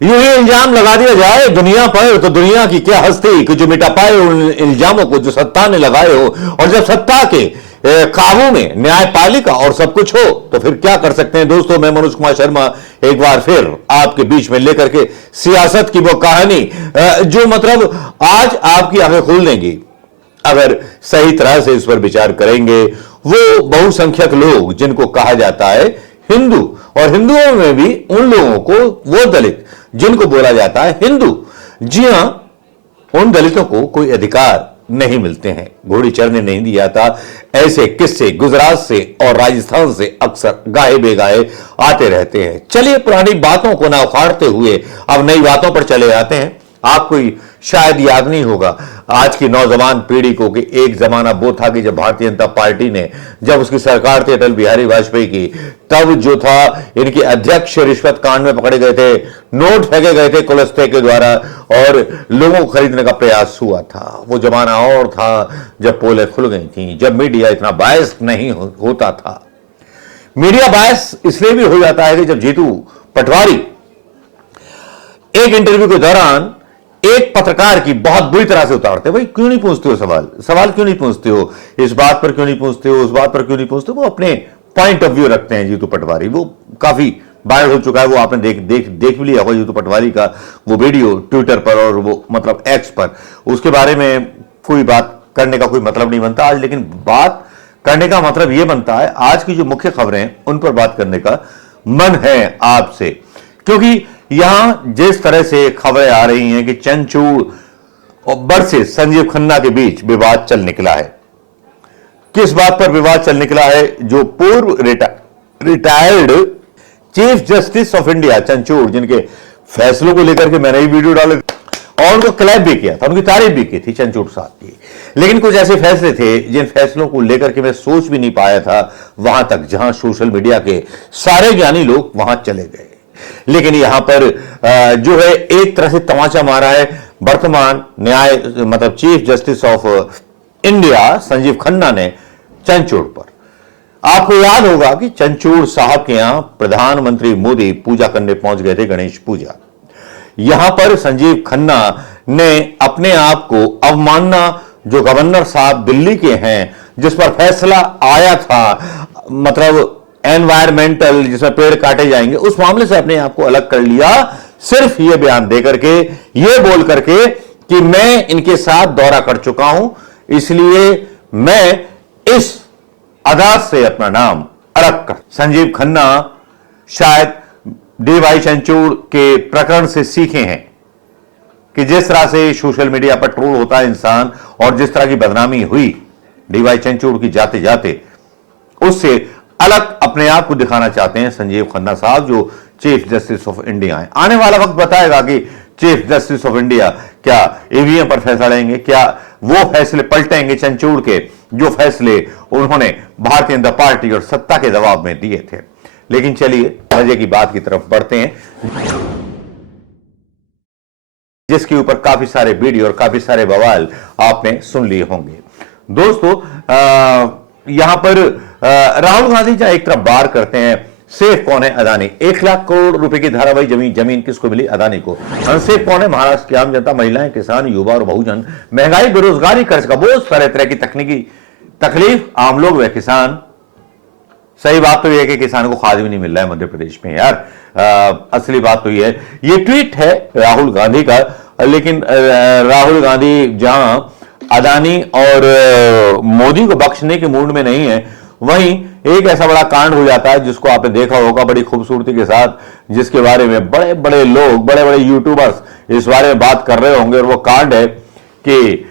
यूं ही इल्जाम लगा दिया जाए दुनिया पर, तो दुनिया की क्या हस्ती कि जो मिटा पाए उन इल्जामों को जो सत्ता ने लगाए हो। और जब सत्ता के काबू में न्यायपालिका और सब कुछ हो तो फिर क्या कर सकते हैं। दोस्तों, मैं मनोज कुमार शर्मा एक बार फिर आपके बीच में लेकर के सियासत की वो कहानी जो मतलब आज आपकी आंखें खोल देंगी अगर सही तरह से इस पर विचार करेंगे। वो बहुसंख्यक लोग जिनको कहा जाता है हिंदू, और हिंदुओं में भी उन लोगों को, वो दलित जिनको बोला जाता है हिंदू, जी हां, उन दलितों को कोई अधिकार नहीं मिलते हैं, घोड़ी चढ़ने नहीं दिया जाता। ऐसे किस्से गुजरात से और राजस्थान से अक्सर गाए बेगाए आते रहते हैं। चलिए, पुरानी बातों को ना उखाड़ते हुए अब नई बातों पर चले जाते हैं। आपको शायद याद नहीं होगा आज की नौजवान पीढ़ी को कि एक जमाना वो था कि जब भारतीय जनता पार्टी ने, जब उसकी सरकार थी अटल बिहारी वाजपेयी की, तब जो था इनके अध्यक्ष रिश्वत कांड में पकड़े गए थे, नोट फेंके गए थे कुलस्ते के द्वारा और लोगों को खरीदने का प्रयास हुआ था। वो जमाना और था जब पोलें खुल गई थी, जब मीडिया इतना बायस नहीं होता था। मीडिया बायस इसलिए भी हो जाता है कि जब जीतू पटवारी एक इंटरव्यू के दौरान एक पत्रकार की बहुत बुरी तरह से उतारते, भाई क्यों नहीं पूछते हो सवाल क्यों नहीं पूछते हो, इस बात पर क्यों नहीं पूछते हो, उस बात पर क्यों नहीं पूछते हो। वो अपने पॉइंट ऑफ व्यू रखते हैं जीतू पटवारी। वो काफी वायरल हो चुका है, वो आपने देख भी लिया होगा जीतू पटवारी का वो वीडियो ट्विटर पर और वो मतलब एक्स पर। उसके बारे में कोई बात करने का कोई मतलब नहीं बनता आज, लेकिन बात करने का मतलब यह बनता है आज की जो मुख्य खबरें हैं उन पर बात करने का मन है आपसे, क्योंकि यहां जिस तरह से खबरें आ रही हैं कि चंद्रचूड़ और बरसे संजीव खन्ना के बीच विवाद चल निकला है। किस बात पर विवाद चल निकला है? जो पूर्व retired chief justice of India Chandrachud, जिनके फैसलों को लेकर के मैंने ही वीडियो डाले और उनको क्लैप भी किया था, उनकी तारीफ भी की थी चंद्रचूड़ साहब की, लेकिन कुछ ऐसे फैसले थे जिन फैसलों को लेकर के मैं सोच भी नहीं पाया था वहां तक जहां सोशल मीडिया के सारे ज्ञानी लोग वहां चले गए। लेकिन यहां पर जो है एक तरह से तमाचा मारा है वर्तमान न्याय मतलब chief justice of India Sanjeev Khanna ने चंद्रचूड़ पर। आपको याद होगा कि चंद्रचूड़ साहब के यहां प्रधानमंत्री मोदी पूजा करने पहुंच गए थे, गणेश पूजा। यहां पर संजीव खन्ना ने अपने आप को अवमानना, जो गवर्नर साहब दिल्ली के हैं जिस पर फैसला आया था मतलब एनवायरमेंटल, जिसमें पेड़ काटे जाएंगे, उस मामले से अपने आप को अलग कर लिया, सिर्फ यह बयान देकर के, यह बोल करके कि मैं इनके साथ दौरा कर चुका हूं, इसलिए मैं इस अदालत से अपना नाम अलग कर। संजीव खन्ना शायद डीवाई चंद्रचूड़ के प्रकरण से सीखे हैं कि जिस तरह से सोशल मीडिया पर ट्रोल होता है इंसान और जिस तरह की बदनामी हुई डीवाई चंद्रचूड़ की जाते जाते, उससे अलग अपने आप को दिखाना चाहते हैं संजीव खन्ना साहब जो चीफ जस्टिस ऑफ इंडिया हैं। आने वाला वक्त बताएगा कि चीफ जस्टिस ऑफ इंडिया क्या ईवीएम पर फैसला लेंगे, क्या वो फैसले पलटेंगे चंद्रचूड़ के जो फैसले उन्होंने भारतीय जनता पार्टी और सत्ता के दबाव में दिए थे। लेकिन चलिए मजे की बात की तरफ बढ़ते हैं, जिसके ऊपर काफी सारे वीडियो और काफी सारे बवाल आपने सुन लिए होंगे। दोस्तों, यहां पर राहुल गांधी जहां एक तरफ बार करते हैं सेफ कौन है अदानी, 1 लाख करोड़ रुपए की धारावाही जमीन किसको मिली? अदानी को। अनसेफ कौन है? महाराष्ट्र की आम जनता, महिलाएं, किसान, युवा और बहुजन। महंगाई, बेरोजगारी, कर्ज का बोझ, तरह तरह की तकनीकी तकलीफ, आम लोग व किसान। सही बात तो यह है कि किसान को खाद भी नहीं मिल रहा है मध्य प्रदेश में यार। असली बात तो यह है, ये ट्वीट है राहुल गांधी का, लेकिन राहुल गांधी जहां अदानी और मोदी को बख्शने के मूड में नहीं है, वहीं एक ऐसा बड़ा कांड हो जाता है जिसको आपने देखा होगा बड़ी खूबसूरती के साथ, जिसके बारे में बड़े बड़े लोग, बड़े बड़े यूट्यूबर्स इस बारे में बात कर रहे होंगे। और वो कांड है कि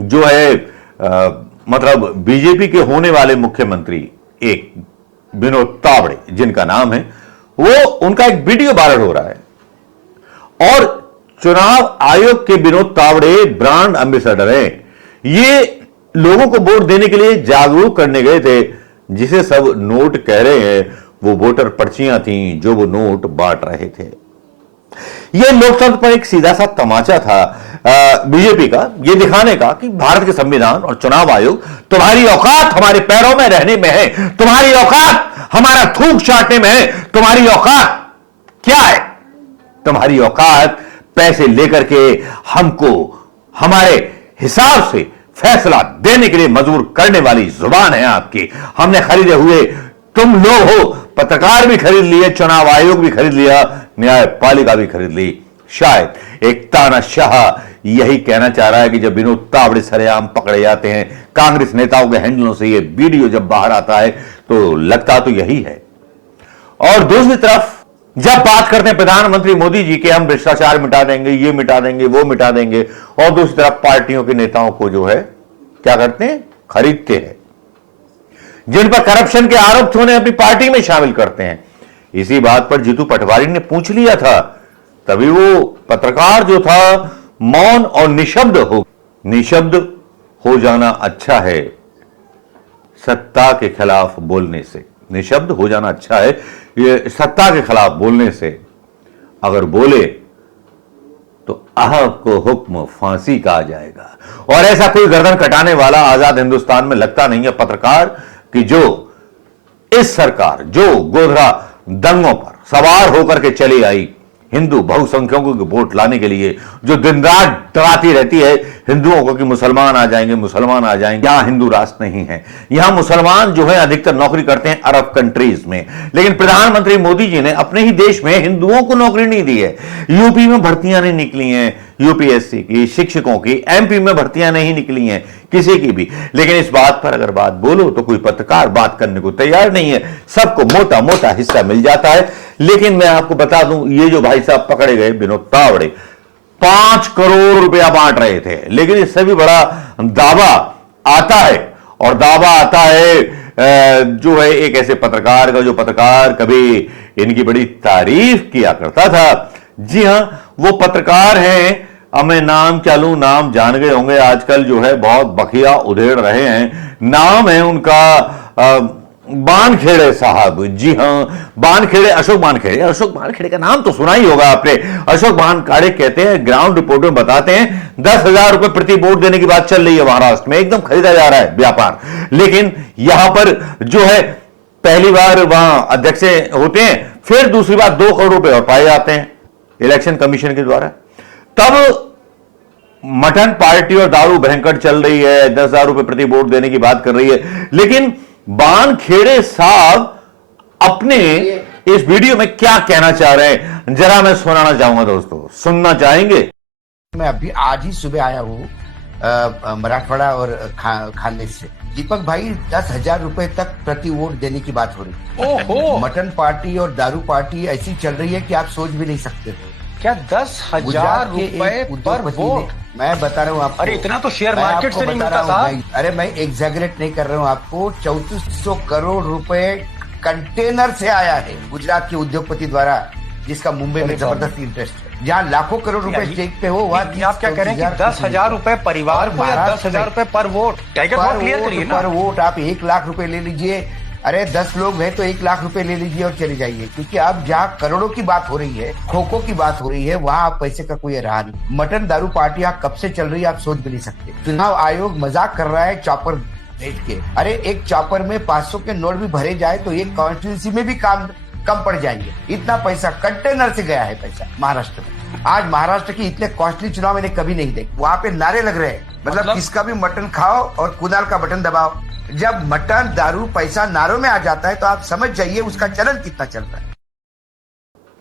जो है मतलब बीजेपी के होने वाले मुख्यमंत्री एक विनोद तावड़े जिनका नाम है, वो उनका एक वीडियो वायरल हो रहा है और चुनाव आयोग के विनोद तावड़े ब्रांड एम्बेसडर हैं। ये लोगों को वोट देने के लिए जागरूक करने गए थे, जिसे सब नोट कह रहे हैं वो वोटर पर्चियां थीं जो वो नोट बांट रहे थे। यह लोकतंत्र पर एक सीधा सा तमाचा था बीजेपी का, यह दिखाने का कि भारत के संविधान और चुनाव आयोग, तुम्हारी औकात हमारे पैरों में रहने में है, तुम्हारी औकात हमारा थूक चाटने में है, तुम्हारी औकात क्या है तुम्हारी औकात पैसे लेकर के हमको हमारे हिसाब से फैसला देने के लिए मजबूर करने वाली जुबान है आपकी। हमने खरीदे हुए तुम लोग हो, पत्रकार भी खरीद लिए, चुनाव आयोग भी खरीद लिया, न्यायपालिका भी खरीद ली। शायद एक तानाशाह यही कहना चाह रहा है कि जब विनोद तावड़े सरेआम पकड़े जाते हैं, कांग्रेस नेताओं के हैंडलों से ये वीडियो जब बाहर आता है तो लगता तो यही है। और दूसरी तरफ जब बात करते हैं प्रधानमंत्री मोदी जी के हम भ्रष्टाचार मिटा देंगे, ये मिटा देंगे, वो मिटा देंगे, और दूसरी तरफ पार्टियों के नेताओं को जो है क्या करते हैं, खरीदते हैं, जिन पर करप्शन के आरोप थे उन्हें अपनी पार्टी में शामिल करते हैं। इसी बात पर जीतू पटवारी ने पूछ लिया था, तभी वो पत्रकार जो था मौन और निशब्द हो जाना अच्छा है सत्ता के खिलाफ बोलने से। निशब्द हो जाना अच्छा है ये सत्ता के खिलाफ बोलने से। अगर बोले तो आपको हुक्म फांसी का आ जाएगा। और ऐसा कोई गर्दन कटाने वाला आजाद हिंदुस्तान में लगता नहीं है पत्रकार कि जो इस सरकार जो गोधरा दंगों पर सवार होकर के चली आई, हिंदू बहुसंख्यकों के वोट लाने के लिए जो दिन रात डराती रहती है हिंदुओं को कि मुसलमान आ जाएंगे, मुसलमान आ जाएंगे। यहां हिंदू राष्ट्र नहीं है, यहां मुसलमान जो है अधिकतर नौकरी करते हैं अरब कंट्रीज में। लेकिन प्रधानमंत्री मोदी जी ने अपने ही देश में हिंदुओं को नौकरी नहीं दी है। यूपी में भर्तियां नहीं निकली हैं यूपीएससी की, शिक्षकों की, एमपी में भर्तियां नहीं निकली हैं किसी की भी। लेकिन इस बात पर अगर बात बोलो तो कोई पत्रकार बात करने को तैयार नहीं है, सबको मोटा मोटा हिस्सा मिल जाता है। लेकिन मैं आपको बता दूं, ये जो भाई साहब पकड़े गए विनोद तावड़े 5 करोड़ रुपया बांट रहे थे। लेकिन इससे भी बड़ा दावा आता है, और दावा आता है जो है एक ऐसे पत्रकार का, जो पत्रकार कभी इनकी बड़ी तारीफ किया करता था। जी हां, वो पत्रकार हैं, अब मैं नाम क्या लूं, नाम जान गए होंगे आजकल जो है बहुत बखिया उधेड़ रहे हैं। नाम है उनका बानखेड़े साहब। जी हां, बानखेड़े, अशोक बानखेड़े। अशोक बानखेड़े का नाम तो सुना ही होगा आपने। अशोक बानखेड़े कहते हैं, ग्राउंड रिपोर्ट में बताते हैं 10,000 रुपए प्रति वोट देने की बात चल रही है महाराष्ट्र में, एकदम खरीदा जा रहा है व्यापार। लेकिन यहां पर जो है पहली बार वहां अध्यक्ष होते हैं, फिर दूसरी बार 2 करोड़ रुपए और पाए जाते हैं इलेक्शन कमीशन के द्वारा। तब मटन पार्टी और दारू भयंकर चल रही है, 10,000 रुपए प्रति वोट देने की बात कर रही है। लेकिन बानखेड़े साहब अपने इस वीडियो में क्या कहना चाह रहे हैं जरा मैं सुनाना चाहूंगा। दोस्तों सुनना चाहेंगे? मैं अभी आज ही सुबह आया हूँ मराठवाड़ा और खानदेश से। दीपक भाई 10,000 रुपए तक प्रति वोट देने की बात हो रही है। ओहो, मटन पार्टी और दारू पार्टी ऐसी चल रही है कि आप सोच भी नहीं सकते थे। क्या 10,000 रुपए पर वोट? मैं बता रहा हूँ आपको। अरे इतना तो शेयर मार्केट से नहीं मिलता था। अरे मैं एग्जैगरेट नहीं कर रहा हूँ आपको। 3400 करोड़ रुपए कंटेनर से आया है गुजरात के उद्योगपति द्वारा, जिसका मुंबई में जबरदस्त इंटरेस्ट है। जहाँ लाखों करोड़ रुपए स्टेक पे हो, वहाँ आप क्या कह रहे हैं कि 10,000 रुपए परिवार को या 10,000 रुपए पर वोट? क्लियर करिए ना। पर वोट आप 1 लाख रुपए ले लीजिए। अरे 10 लोग हैं तो 1 लाख रुपए ले लीजिए और चले जाइए। क्योंकि अब जहाँ करोड़ों की बात हो रही है, खोखो की बात हो रही है, वहाँ आप पैसे का कोई रहा नहीं। मटन दारू पार्टियां कब से चल रही है आप सोच भी नहीं सकते। चुनाव आयोग मजाक कर रहा है चॉपर भेज के। अरे एक चॉपर में 500 के नोट भी भरे जाए तो एक कॉन्स्टिट्यूंसी में भी काम कम पड़ जाएंगे। इतना पैसा कंटेनर से गया है पैसा महाराष्ट्र में। आज महाराष्ट्र की इतने कॉस्टली चुनाव मैंने कभी नहीं देखे। वहाँ पे नारे लग रहे हैं, मतलब किसका भी मटन खाओ और कुदाल का बटन दबाओ। जब मटन दारू पैसा नारों में आ जाता है तो आप समझ जाइए उसका चलन कितना चल रहा है।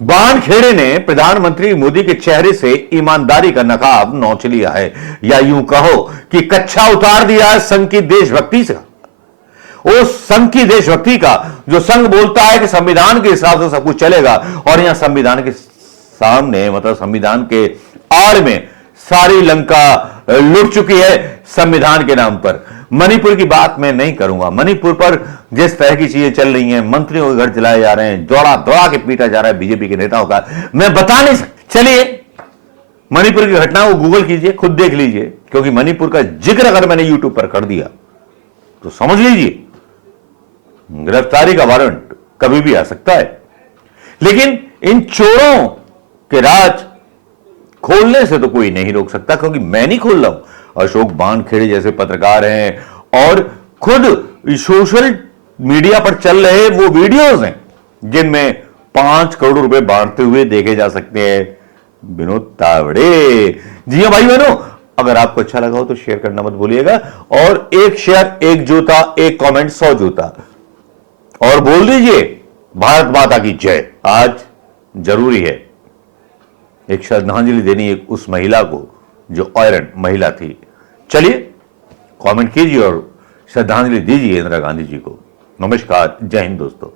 बानखेड़े ने प्रधानमंत्री मोदी के चेहरे से ईमानदारी का नकाब नोच लिया है, या यूं कहो कि कच्छा उतार दिया है संघ की देशभक्ति से। उस संघ की देशभक्ति का जो संघ बोलता है कि संविधान के हिसाब से सब कुछ चलेगा, और यहां संविधान के सामने, मतलब संविधान के आड़ में सारी लंका लुट चुकी है संविधान के नाम पर। मणिपुर की बात मैं नहीं करूंगा। मणिपुर पर जिस तरह की चीजें चल रही हैं, मंत्रियों के घर जलाए जा रहे हैं, दौड़ा दौड़ा के पीटा जा रहा है बीजेपी के नेताओं का, मैं बता नहीं सकता। चलिए मणिपुर की घटना को गूगल कीजिए, खुद देख लीजिए, क्योंकि मणिपुर का जिक्र अगर मैंने यूट्यूब पर कर दिया तो समझ लीजिए गिरफ्तारी का वारंट कभी भी आ सकता है। लेकिन इन चोरों के राज खोलने से तो कोई नहीं रोक सकता, क्योंकि मैं नहीं खोल रहा हूं। अशोक बानखेड़े जैसे पत्रकार हैं और खुद सोशल मीडिया पर चल रहे वो वीडियोस हैं जिनमें 5 करोड़ रुपए बांटते हुए देखे जा सकते हैं विनोद तावड़े। जी हां भाई बहनों, अगर आपको अच्छा लगा हो तो शेयर करना मत भूलिएगा, और एक शेयर एक जूता, एक कमेंट 100 जूता, और बोल दीजिए भारत माता की जय। आज जरूरी है एक श्रद्धांजलि देनी एक उस महिला को जो आयरन महिला थी। चलिए कमेंट कीजिए और श्रद्धांजलि दीजिए इंदिरा गांधी जी को। नमस्कार, जय हिंद दोस्तों।